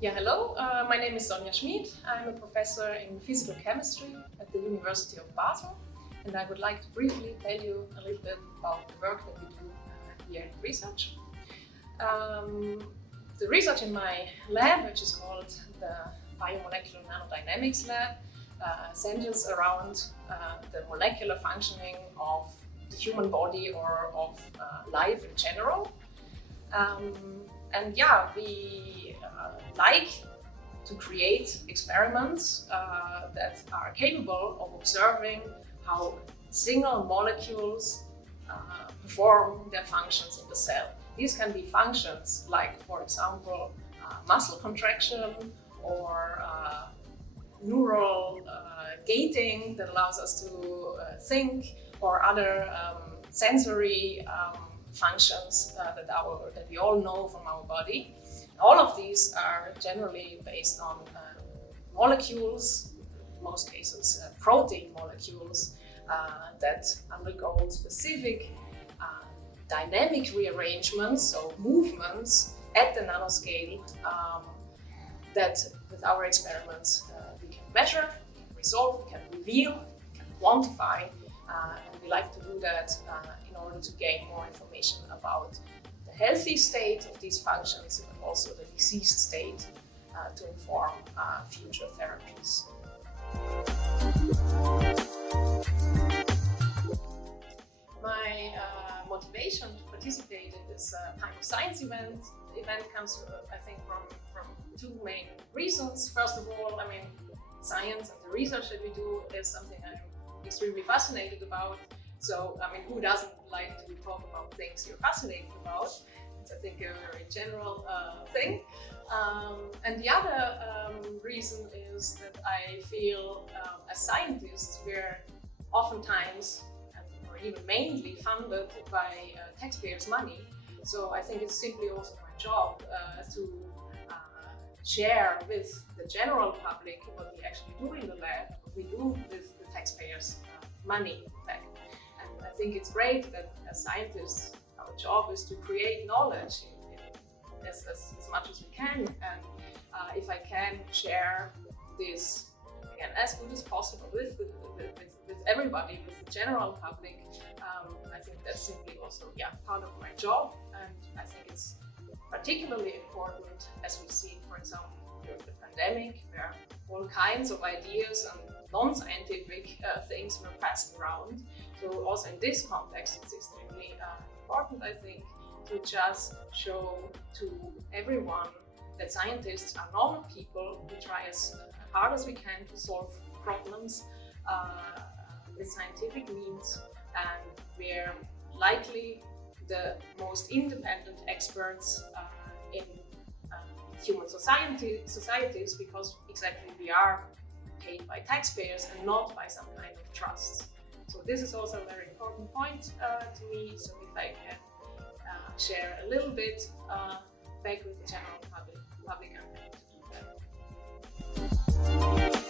Yeah, hello. My name is Sonja Schmid. I'm a professor in physical chemistry at the University of Basel, and I would like to briefly tell you a little bit about the work that we do here in research. The research in my lab, which is called the Biomolecular NanoDynamicsLab, centers around the molecular functioning of the human body or of life in general. We like to create experiments that are capable of observing how single molecules perform their functions in the cell. These can be functions like, for example, muscle contraction or neural gating that allows us to think, or other sensory functions that we all know from our body. All of these are generally based on molecules, in most cases protein molecules, that undergo specific dynamic rearrangements, so movements at the nanoscale, that with our experiments we can measure, we can resolve, we can reveal, we can quantify, and we like to do that in order to gain more information about the healthy state of these functions and also the diseased state to inform future therapies. My motivation to participate in this kind of science event comes, I think, from two main reasons. First of all, science and the research that we do is something I'm extremely fascinated about. So, who doesn't like to talk about things you're fascinated about? It's, I think, a very general thing. And the other reason is that I feel as scientists we're oftentimes or even mainly funded by taxpayers' money. So I think it's simply also my job to share with the general public what we actually do in the lab, what we do with the taxpayers' money, in fact. And I think it's great that as scientists, our job is to create knowledge as much as we can. And if I can share this, again, as good as possible with everybody, with the general public, I think that's simply also part of my job. And I think it's particularly important as we see, for example, during the pandemic, where all kinds of ideas and non-scientific things were passed around. So also in this context, it's extremely important, I think, to just show to everyone that scientists are normal people who try as hard as we can to solve problems with scientific means, and we're likely the most independent experts in human societies, because exactly we are paid by taxpayers and not by some kind of trusts. So this is also a very important point to me. So if I can share a little bit back with the general public, I'm happy to do that.